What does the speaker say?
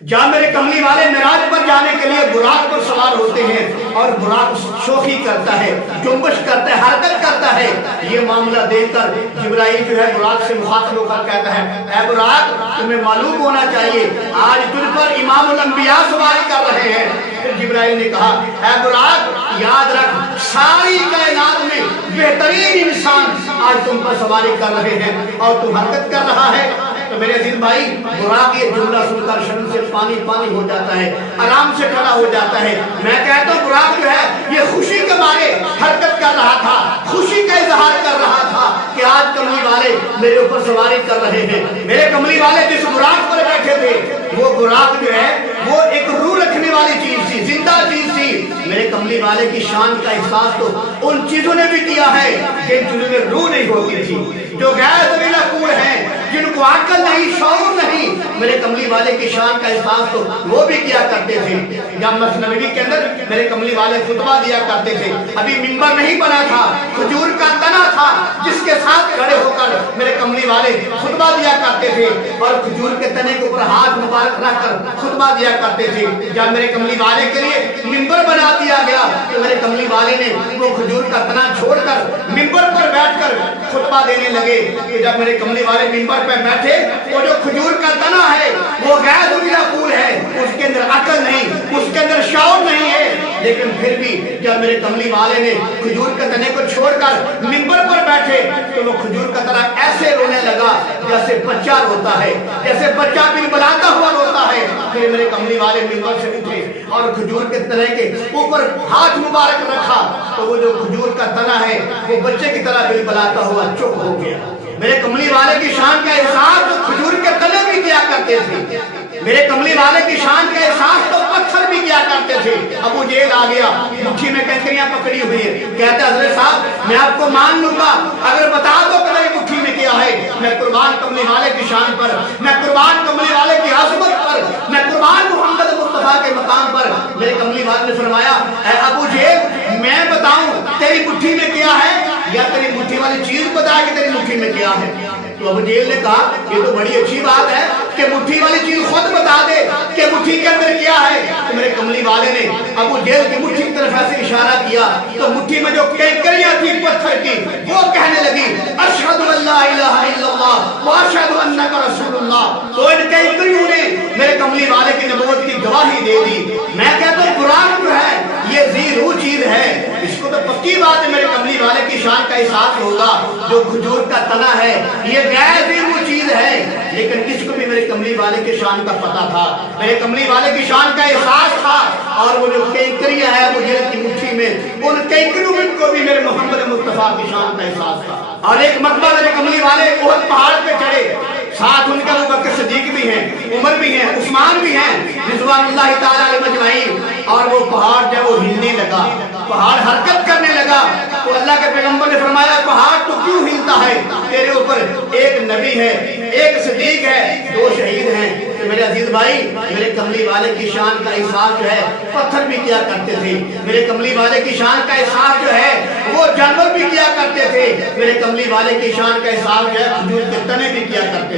جہاں میرے کملی والے معراج پر جانے کے لیے براق پر سوار ہوتے ہیں اور براق شوخی کرتا ہے، جنبش کرتا ہے، حرکت کرتا ہے۔ یہ معاملہ دیکھ کر جبرائیل جو ہے براق سے مخاطب ہو کر کہتا ہے، اے براق تمہیں معلوم ہونا چاہیے آج تجھ پر امام الانبیاء سواری کر رہے ہیں۔ پھر جبرائیل نے کہا، اے براق یاد رکھ ساری کائنات میں بہترین انسان آج تم پر سواری کر رہے ہیں اور تم حرکت کر رہا ہے۔ تو میرے عزیز بھائی براق یہ جملہ سن کر شرم سے پانی پانی ہو جاتا ہے، آرام سے کھڑا ہو جاتا ہے۔ میں کہتا ہوں براق جو ہے یہ خوشی کے مارے حرکت کر رہا تھا، خوشی کا اظہار کر رہا تھا کہ آج کملی والے میرے اوپر سواری کر رہے ہیں۔ میرے کملی والے جس براق پر بیٹھے تھے وہ براق جو ہے وہ ایک روح رکھنے والی چیز تھی، زندہ چیز تھی۔ میرے کملی والے کی شان کا احساس تو ان چیزوں نے بھی کیا ہے جن چیزوں میں روح نہیں ہوتی تھی، جو غیر ذلیلہ کور ہیں، جن کو عقل نہیں، شعور نہیں، میرے کملی والے کی شان کا احساس تو وہ بھی کیا کرتے تھے۔ جب مسجد نبوی کے اندر میرے کملی والے خطبہ دیا کرتے تھے، ابھی منبر نہیں بنا تھا، کھجور کا تنا تھا جس کے ساتھ کھڑے ہو کر میرے کملی والے خطبہ دیا کرتے تھے اور کھجور کے تنے کے اوپر ہاتھ مبارک رکھ کر خطبہ دیا کرتے تھے۔ جب میرے کملی والے کے لیے منبر بنا دیا گیا تو میرے کملی والے نے وہ کھجور کا تنا چھوڑ کر منبر پر بیٹھ کر خطبہ دینے لگے۔ کہ جب میرے کملی والے منبر پہ بیٹھے وہ جو کھجور کا تنا ہے وہ غیر ذلیلہ کور ہے، اس کے اندر عقل نہیں، اس کے اندر شعور نہیں ہے، لیکن پھر بھی جب میرے کملی والے نے کھجور کے تنے کو چھوڑ کر منبر پر بیٹھے تو وہ کھجور کا تنا ایسے رونے لگا جیسے بچہ روتا ہے، جیسے بچہ بلبلاتا ہوا روتا ہے۔ پھر میرے کملی والے منبر سے اٹھے اور کھجور کے تنے کے اوپر ہاتھ مبارک رکھا تو وہ جو کھجور کا تنا ہے وہ بچے کی طرح بلبلاتا ہوا چپ ہو گیا۔ میرے کملی والے کی شان کا احساس تو کھجور کے تنے بھی کیا کرتے تھے، میرے کملی والے کی شان کا احساس تو پتھر بھی کیا کرتے تھے۔ ابو جہل آ گیا، مٹھی میں کنکریاں پکڑی ہوئی ہیں، کہتا ہے حضرت صاحب میں آپ کو مان لوں گا اگر بتا دو کہ میری مٹھی میں کیا ہے، میں قربان کملی والے کی شان پر، میں قربان کملی والے کی عظمت پر، میں قربان محمد مصطفیٰ کے مقام پر۔ میرے کملی والے نے فرمایا، اے ابو جہل میں بتاؤں تیری مٹھی میں کیا ہے یا تیری مٹھی والی چیز بتا کہ تیری مٹھی میں کیا ہے؟ تو ابو جہل نے کہا یہ تو بڑی اچھی بات ہے کہ مٹھی والی چیز خود بتا دے کہ مٹھی کے اندر کیا ہے۔ تو میرے کملی والے نے ابو جہل کی مٹھی کی طرف ایسے اشارہ کیا تو مٹھی میں جو کنکریاں تھی پتھر کی وہ کہنے لگی اشہد ان لا الہ الا اللہ واشہد انک رسول اللہ۔ تو ان کنکریوں نے میرے کملی والے کی نبوت کی گواہی دے دی۔ میں کہتا ہوں قرآن جو ہے یہ زیرو چیز ہے، اس کو تو پکی بات ہے میرے کملی والے کی شان کا احساس ہوگا۔ جو کھجور کا تنا ہے یہ غیر زیرو چیز ہے، لیکن اس کو بھی میرے کملی والے کی شان کا پتہ تھا، میرے کملی والے کی شان کا احساس تھا۔ اور وہ جو کنکریاں ہیں وہ جہل کی مٹھی میں، ان کنکریوں کو بھی میرے محمد مصطفیٰ کی شان کا احساس تھا۔ اور ایک مرتبہ میرے کملی والے احد پہاڑ پہ چڑھے، ساتھ ان کا ابو بکر صدیق بھی ہیں، عمر بھی ہیں، عثمان بھی ہیں رضوان اللہ تعالیٰ علیہ مجمعین۔ اور وہ پہاڑ جب وہ ہلنے لگا، پہاڑ حرکت کرنے لگا تو اللہ کے پیغمبر نے فرمایا پہاڑ تو کیوں ہلتا ہے؟ تیرے اوپر ایک نبی ہے، ایک صدیق ہے، 2 شہید ہیں۔ تو میرے عزیز بھائی میرے کملی والے کی شان کا احساس جو ہے پتھر بھی کیا کرتے تھے، میرے کملی والے کی شان کا احساس جو ہے وہ جانور بھی کیا کرتے تھے، میرے کملی والے کی شان کا احساس جو ہے کھجور کے تنے بھی کیا کرتے تھے۔